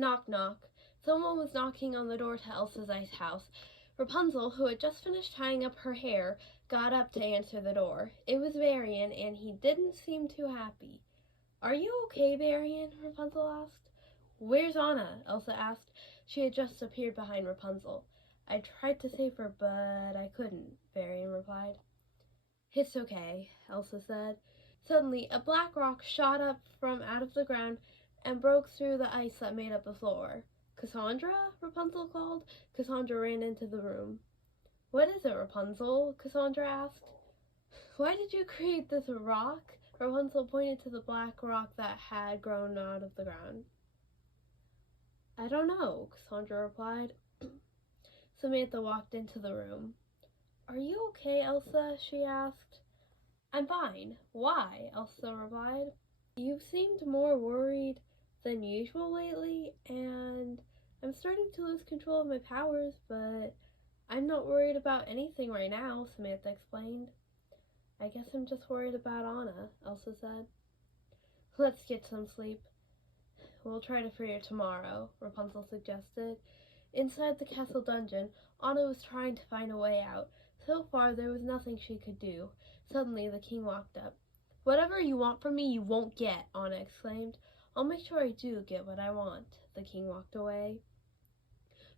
Knock, knock. Someone was knocking on the door to Elsa's ice house. Rapunzel, who had just finished tying up her hair, got up to answer the door. It was Varian, and he didn't seem too happy. "Are you okay, Varian?" Rapunzel asked. "Where's Anna?" Elsa asked. She had just appeared behind Rapunzel. "I tried to save her, but I couldn't," Varian replied. "It's okay," Elsa said. Suddenly, a black rock shot up from out of the ground and broke through the ice that made up the floor. "Cassandra?" Rapunzel called. Cassandra ran into the room. "What is it, Rapunzel?" Cassandra asked. "Why did you create this rock?" Rapunzel pointed to the black rock that had grown out of the ground. "I don't know," Cassandra replied. Samantha walked into the room. "Are you okay, Elsa?" she asked. "I'm fine. Why?" Elsa replied. "You've seemed more worried than usual lately, and I'm starting to lose control of my powers, but I'm not worried about anything right now," Samantha explained. "I guess I'm just worried about Anna," Elsa said. "Let's get some sleep. We'll try to free her tomorrow," Rapunzel suggested. Inside the castle dungeon, Anna was trying to find a way out. So far, there was nothing she could do. Suddenly, the king walked up. "Whatever you want from me, you won't get," Anna exclaimed. "I'll make sure I do get what I want." The king walked away.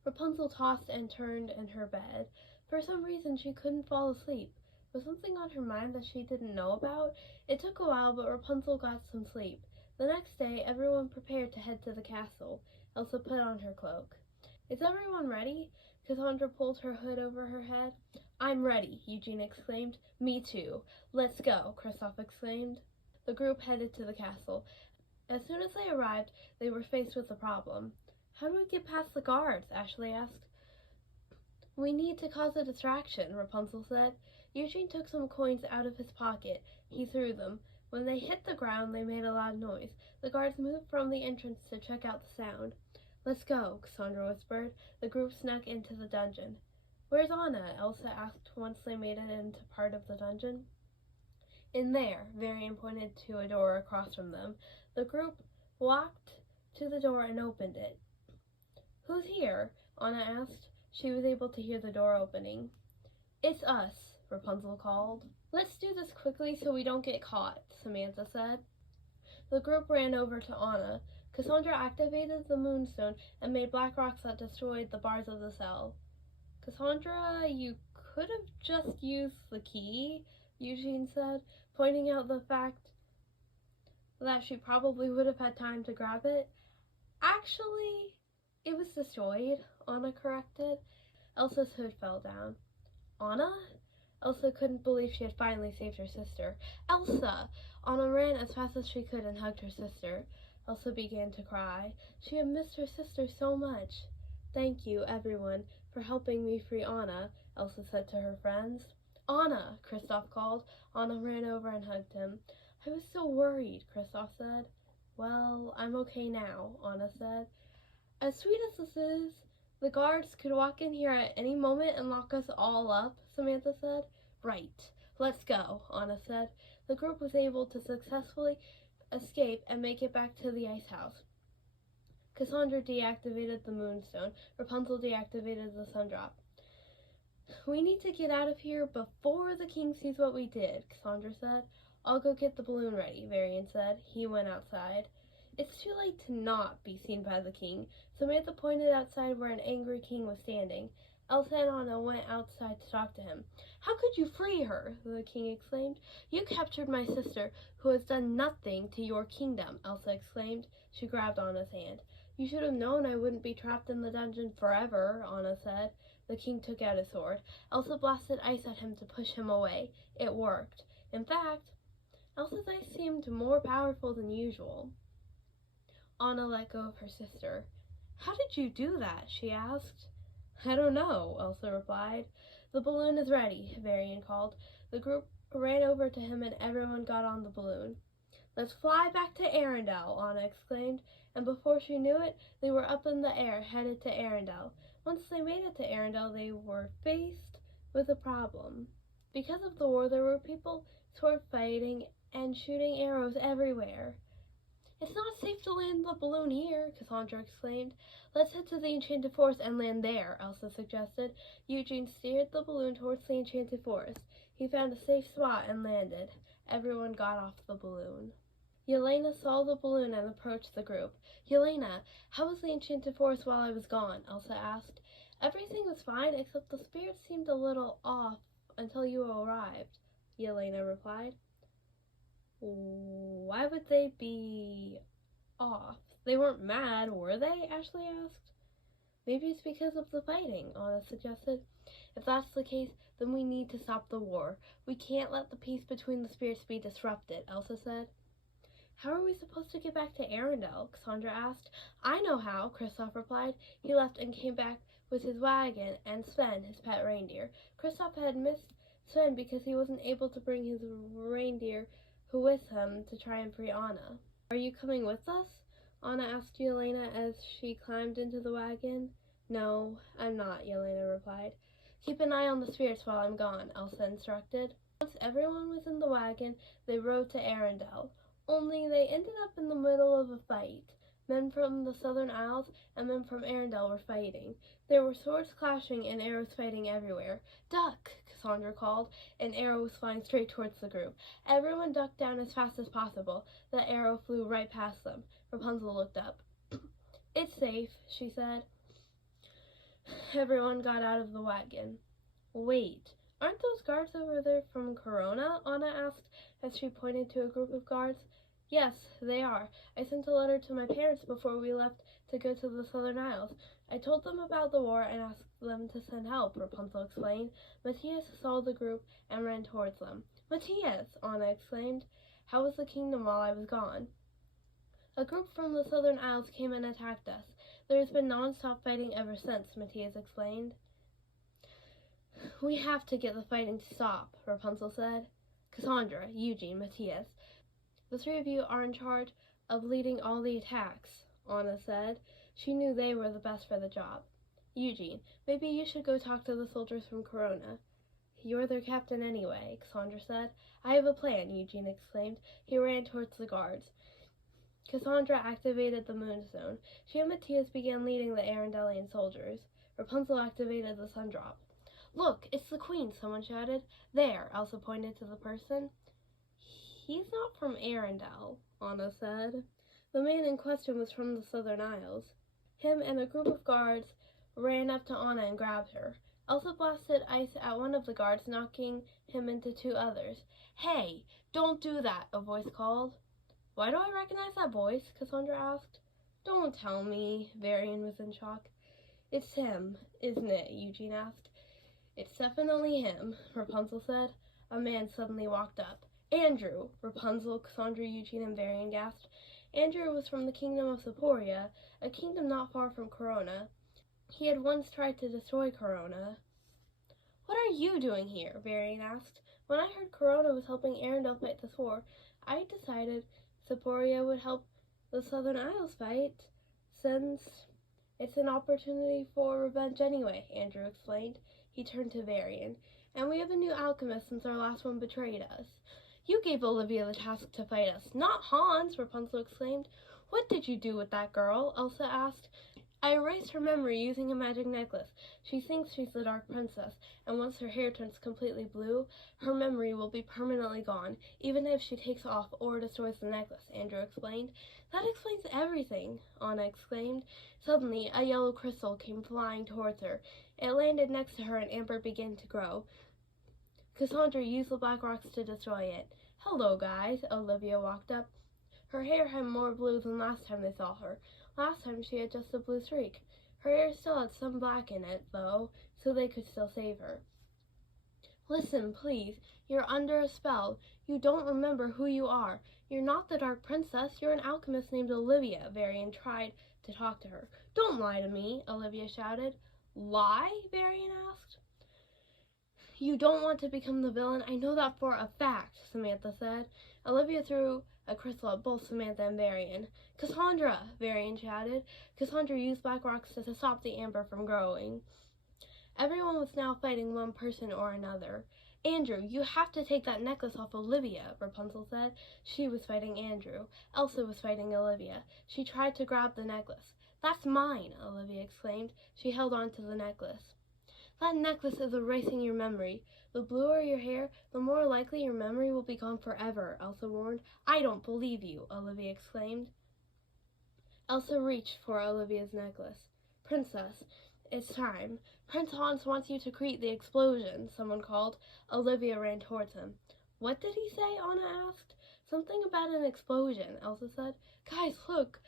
Rapunzel tossed and turned in her bed. For some reason, she couldn't fall asleep. Was something on her mind that she didn't know about? It took a while, but Rapunzel got some sleep. The next day, everyone prepared to head to the castle. Elsa put on her cloak. "Is everyone ready?" Cassandra pulled her hood over her head. "I'm ready," Eugene exclaimed. "Me too." "Let's go," Kristoff exclaimed. The group headed to the castle. As soon as they arrived, they were faced with a problem. "How do we get past the guards?" Ashley asked. "We need to cause a distraction," Rapunzel said. Eugene took some coins out of his pocket. He threw them. When they hit the ground, they made a loud noise. The guards moved from the entrance to check out the sound. "Let's go," Cassandra whispered. The group snuck into the dungeon. "Where's Anna?" Elsa asked once they made it into part of the dungeon. "In there," Varian pointed to a door across from them. The group walked to the door and opened it. "Who's here?" Anna asked. She was able to hear the door opening. "It's us," Rapunzel called. "Let's do this quickly so we don't get caught," Samantha said. The group ran over to Anna. Cassandra activated the moonstone and made black rocks that destroyed the bars of the cell. "Cassandra, you could have just used the key," Eugene said, pointing out the fact that she probably would have had time to grab it. "Actually, it was destroyed," Anna corrected. Elsa's hood fell down. "Anna?" Elsa couldn't believe she had finally saved her sister. "Elsa!" Anna ran as fast as she could and hugged her sister. Elsa began to cry. She had missed her sister so much. "Thank you, everyone, for helping me free Anna," Elsa said to her friends. "Anna!" Kristoff called. Anna ran over and hugged him. "I was so worried," Kristoff said. "Well, I'm okay now," Anna said. "As sweet as this is, the guards could walk in here at any moment and lock us all up," Samantha said. "Right. Let's go," Anna said. The group was able to successfully escape and make it back to the ice house. Cassandra deactivated the moonstone. Rapunzel deactivated the sundrop. "We need to get out of here before the king sees what we did," Cassandra said. "I'll go get the balloon ready," Varian said. He went outside. "It's too late to not be seen by the king." Samantha pointed outside where an angry king was standing. Elsa and Anna went outside to talk to him. "How could you free her?" the king exclaimed. "You captured my sister, who has done nothing to your kingdom," Elsa exclaimed. She grabbed Anna's hand. "You should have known I wouldn't be trapped in the dungeon forever," Anna said. The king took out his sword. Elsa blasted ice at him to push him away. It worked. In fact, Elsa's ice seemed more powerful than usual. Anna let go of her sister. "How did you do that?" she asked. "I don't know," Elsa replied. "The balloon is ready," Varian called. The group ran over to him and everyone got on the balloon. "Let's fly back to Arendelle," Anna exclaimed, and before she knew it, they were up in the air, headed to Arendelle. Once they made it to Arendelle, they were faced with a problem. Because of the war, there were people sword fighting and shooting arrows everywhere. It's not safe to land the balloon here, Cassandra exclaimed. Let's head to the Enchanted Forest and land there, Elsa suggested. Eugene steered the balloon towards the Enchanted Forest. He found a safe spot and landed. Everyone got off the balloon. Yelena saw the balloon and approached the group. Yelena, how was the Enchanted Forest while I was gone? Elsa asked. Everything was fine, except the spirits seemed a little off until you arrived, Yelena replied. Why would they be off? They weren't mad, were they? Ashley asked. Maybe it's because of the fighting, Anna suggested. If that's the case, then we need to stop the war. We can't let the peace between the spirits be disrupted, Elsa said. How are we supposed to get back to Arendelle? Cassandra asked. I know how, Kristoff replied. He left and came back with his wagon and Sven, his pet reindeer. Kristoff had missed Sven because he wasn't able to bring his reindeer with him to try and free Anna. Are you coming with us? Anna asked Yelena as she climbed into the wagon. No, I'm not, Yelena replied. Keep an eye on the spirits while I'm gone, Elsa instructed. Once everyone was in the wagon, they rode to Arendelle. Only they ended up in the middle of a fight. Men from the Southern Isles and men from Arendelle were fighting. There were swords clashing and arrows fighting everywhere. Duck, Cassandra called. An arrow was flying straight towards the group. Everyone ducked down as fast as possible. The arrow flew right past them. Rapunzel looked up. It's safe, she said. Everyone got out of the wagon. Wait, aren't those guards over there from Corona? Anna asked as she pointed to a group of guards. Yes, they are. I sent a letter to my parents before we left to go to the Southern Isles. I told them about the war and asked them to send help, Rapunzel explained. Matthias saw the group and ran towards them. Matthias, Anna exclaimed. How was the kingdom while I was gone? A group from the Southern Isles came and attacked us. There has been non-stop fighting ever since, Matthias explained. We have to get the fighting to stop, Rapunzel said. Cassandra, Eugene, Matthias, the three of you are in charge of leading all the attacks, Anna said. She knew they were the best for the job. Eugene, maybe you should go talk to the soldiers from Corona. You're their captain anyway, Cassandra said. I have a plan, Eugene exclaimed. He ran towards the guards. Cassandra activated the Moonstone. She and Matthias began leading the Arendellian soldiers. Rapunzel activated the Sundrop. Look, it's the queen, someone shouted. There, Elsa pointed to the person. He's not from Arendelle, Anna said. The man in question was from the Southern Isles. Him and a group of guards ran up to Anna and grabbed her. Elsa blasted ice at one of the guards, knocking him into two others. Hey, don't do that, a voice called. Why do I recognize that voice? Cassandra asked. Don't tell me, Varian was in shock. It's him, isn't it? Eugene asked. It's definitely him, Rapunzel said. A man suddenly walked up. Andrew, Rapunzel, Cassandra, Eugene, and Varian gasped. Andrew was from the kingdom of Seporia, a kingdom not far from Corona. He had once tried to destroy Corona. What are you doing here? Varian asked. When I heard Corona was helping Arendelle fight this war, I decided Seporia would help the Southern Isles fight, since it's an opportunity for revenge anyway, Andrew explained. He turned to Varian. And we have a new alchemist since our last one betrayed us. You gave Olivia the task to fight us, not Hans, Rapunzel exclaimed. What did you do with that girl? Elsa asked. I erased her memory using a magic necklace. She thinks she's the Dark Princess, and once her hair turns completely blue, her memory will be permanently gone, even if she takes off or destroys the necklace, Andrew explained. That explains everything, Anna exclaimed. Suddenly, a yellow crystal came flying towards her. It landed next to her and amber began to grow. Cassandra used the black rocks to destroy it. Hello, guys, Olivia walked up. Her hair had more blue than last time they saw her. Last time she had just a blue streak. Her hair still had some black in it, though, so they could still save her. Listen, please. You're under a spell. You don't remember who you are. You're not the Dark Princess. You're an alchemist named Olivia, Varian tried to talk to her. Don't lie to me, Olivia shouted. Lie? Varian asked. You don't want to become the villain. I know that for a fact, Samantha said. Olivia threw a crystal at both Samantha and Varian. Cassandra, Varian shouted. Cassandra used black rocks to stop the amber from growing. Everyone was now fighting one person or another. Andrew, you have to take that necklace off Olivia, Rapunzel said. She was fighting Andrew. Elsa was fighting Olivia. She tried to grab the necklace. That's mine, Olivia exclaimed. She held on to the necklace. That necklace is erasing your memory. The bluer your hair, the more likely your memory will be gone forever, Elsa warned. I don't believe you, Olivia exclaimed. Elsa reached for Olivia's necklace. Princess, it's time. Prince Hans wants you to create the explosion, someone called. Olivia ran towards him. What did he say? Anna asked. Something about an explosion, Elsa said. Guys, look.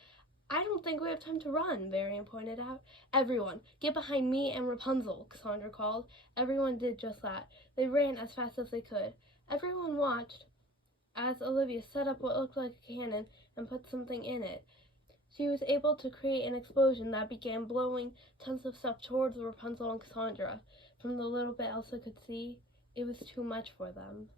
I don't think we have time to run, Varian pointed out. Everyone, get behind me and Rapunzel, Cassandra called. Everyone did just that. They ran as fast as they could. Everyone watched as Olivia set up what looked like a cannon and put something in it. She was able to create an explosion that began blowing tons of stuff towards Rapunzel and Cassandra. From the little bit Elsa could see, it was too much for them.